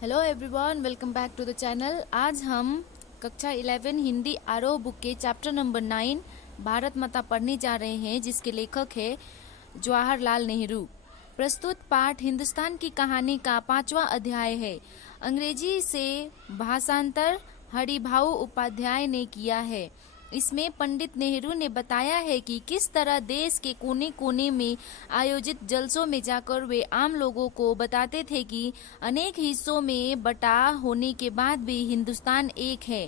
Hello everyone, welcome back to the channel. आज हम कक्षा 11 हिंदी आरोह बुक के चैप्टर नंबर 9 भारत माता पढ़ने जा रहे हैं, जिसके लेखक है जवाहरलाल नेहरू। प्रस्तुत पाठ हिंदुस्तान की कहानी का 5वां अध्याय है। अंग्रेजी से भाषांतर हरिभाऊ उपाध्याय ने किया है। इसमें पंडित नेहरू ने बताया है कि किस तरह देश के कोने कोने में आयोजित जलसों में जाकर वे आम लोगों को बताते थे कि अनेक हिस्सों में बटा होने के बाद भी हिंदुस्तान एक है।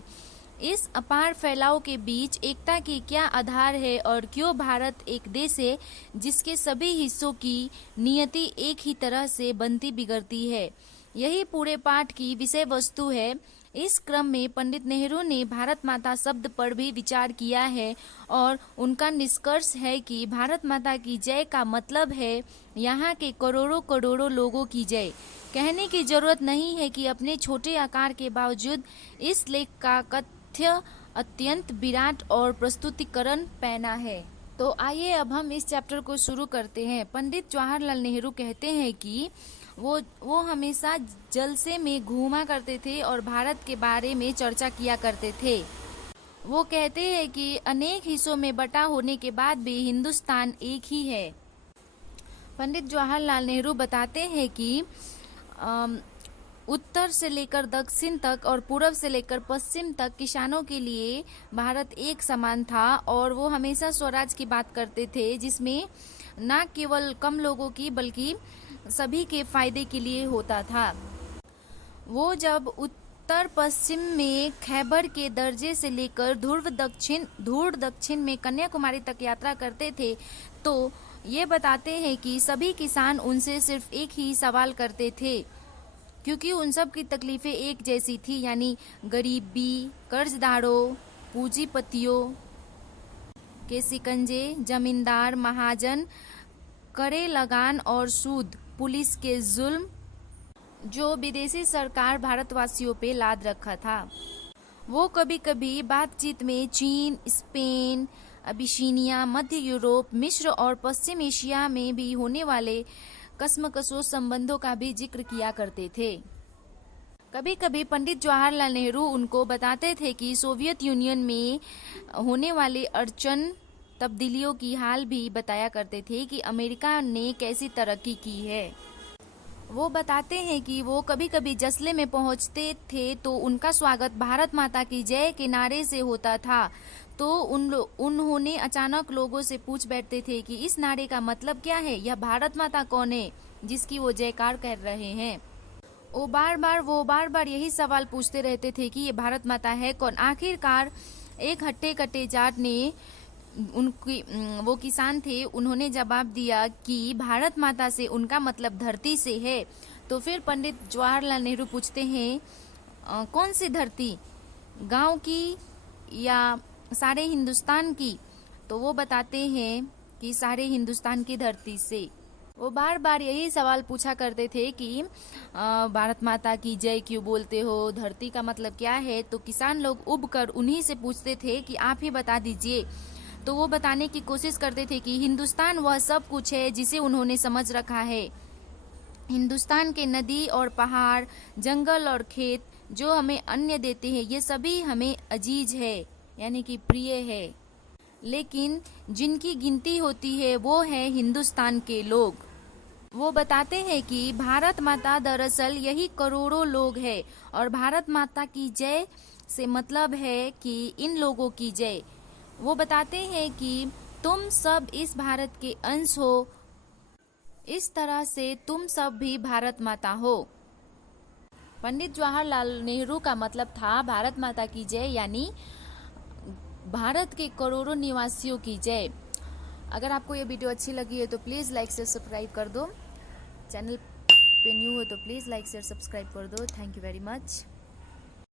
इस अपार फैलाव के बीच एकता की क्या आधार है और क्यों भारत एक देश है जिसके सभी हिस्सों की नियति एक ही तरह से बनती बिगड़ती है। यही पूरे पाठ की विषय वस्तु है। इस क्रम में पंडित नेहरू ने भारत माता शब्द पर भी विचार किया है और उनका निष्कर्ष है कि भारत माता की जय का मतलब है यहाँ के करोड़ों करोड़ों लोगों की जय। कहने की जरूरत नहीं है कि अपने छोटे आकार के बावजूद इस लेख का कथ्य अत्यंत विराट और प्रस्तुतिकरण पैना है। तो आइए अब हम इस चैप्टर को शुरू करते हैं। पंडित जवाहरलाल नेहरू कहते हैं कि वो हमेशा जलसे में घूमा करते थे और भारत के बारे में चर्चा किया करते थे। वो कहते हैं कि अनेक हिस्सों में बटा होने के बाद भी हिंदुस्तान एक ही है। पंडित जवाहरलाल नेहरू बताते हैं कि उत्तर से लेकर दक्षिण तक और पूर्व से लेकर पश्चिम तक किसानों के लिए भारत एक समान था और वो हमेशा स्वराज की बात करते थे, जिसमें न केवल कम लोगों की बल्कि सभी के फायदे के लिए होता था। वो जब उत्तर पश्चिम में खैबर के दर्जे से लेकर धुर्व दक्षिण में कन्याकुमारी तक यात्रा करते थे तो ये बताते हैं कि सभी किसान उनसे सिर्फ एक ही सवाल करते थे, क्योंकि उन सब की तकलीफें एक जैसी थी, यानी गरीबी, कर्जदारों, पूंजीपतियों के शिकंजे, जमींदार, महाजन, करे लगान और सूद, पुलिस के जुल्म जो विदेशी सरकार भारतवासियों पे लाद रखा था। वो कभी कभी बातचीत में चीन, स्पेन, अबिशीनिया, मध्य यूरोप, मिस्र और पश्चिम एशिया में भी होने वाले कश्मकशों संबंधों का भी जिक्र किया करते थे। कभी कभी पंडित जवाहरलाल नेहरू उनको बताते थे कि सोवियत यूनियन में होने वाले अड़चन तब्दीलियों की हाल भी बताया करते थे कि अमेरिका ने कैसी तरक्की की है। वो बताते हैं कि वो कभी कभी जसले में पहुंचते थे तो उनका स्वागत भारत माता की जय के नारे से होता था, तो उन्होंने अचानक लोगों से पूछ बैठते थे कि इस नारे का मतलब क्या है, यह भारत माता कौन है जिसकी वो जयकार कर रहे हैं। वो बार बार यही सवाल पूछते रहते थे कि ये भारत माता है कौन। आखिरकार एक हट्टे कट्टे जाट ने वो किसान थे, उन्होंने जवाब दिया कि भारत माता से उनका मतलब धरती से है। तो फिर पंडित जवाहरलाल नेहरू पूछते हैं कौन सी धरती, गांव की या सारे हिंदुस्तान की? तो वो बताते हैं कि सारे हिंदुस्तान की धरती से। वो बार बार यही सवाल पूछा करते थे कि भारत माता की जय क्यों बोलते हो, धरती का मतलब क्या है? तो किसान लोग उब कर उन्हीं से पूछते थे कि आप ही बता दीजिए। तो वो बताने की कोशिश करते थे कि हिंदुस्तान वह सब कुछ है जिसे उन्होंने समझ रखा है। हिंदुस्तान के नदी और पहाड़, जंगल और खेत जो हमें अन्न देते हैं, ये सभी हमें अजीज है, यानी कि प्रिय है। लेकिन जिनकी गिनती होती है वो है हिंदुस्तान के लोग। वो बताते हैं कि भारत माता दरअसल यही करोड़ों लोग है और भारत माता की जय से मतलब है कि इन लोगों की जय। वो बताते हैं कि तुम सब इस भारत के अंश हो, इस तरह से तुम सब भी भारत माता हो। पंडित जवाहरलाल नेहरू का मतलब था भारत माता की जय, यानी भारत के करोड़ों निवासियों की जय। अगर आपको ये वीडियो अच्छी लगी है तो प्लीज़ लाइक शेयर सब्सक्राइब कर दो। चैनल पे न्यू हो तो प्लीज़ लाइक शेयर सब्सक्राइब कर दो। Thank you very much.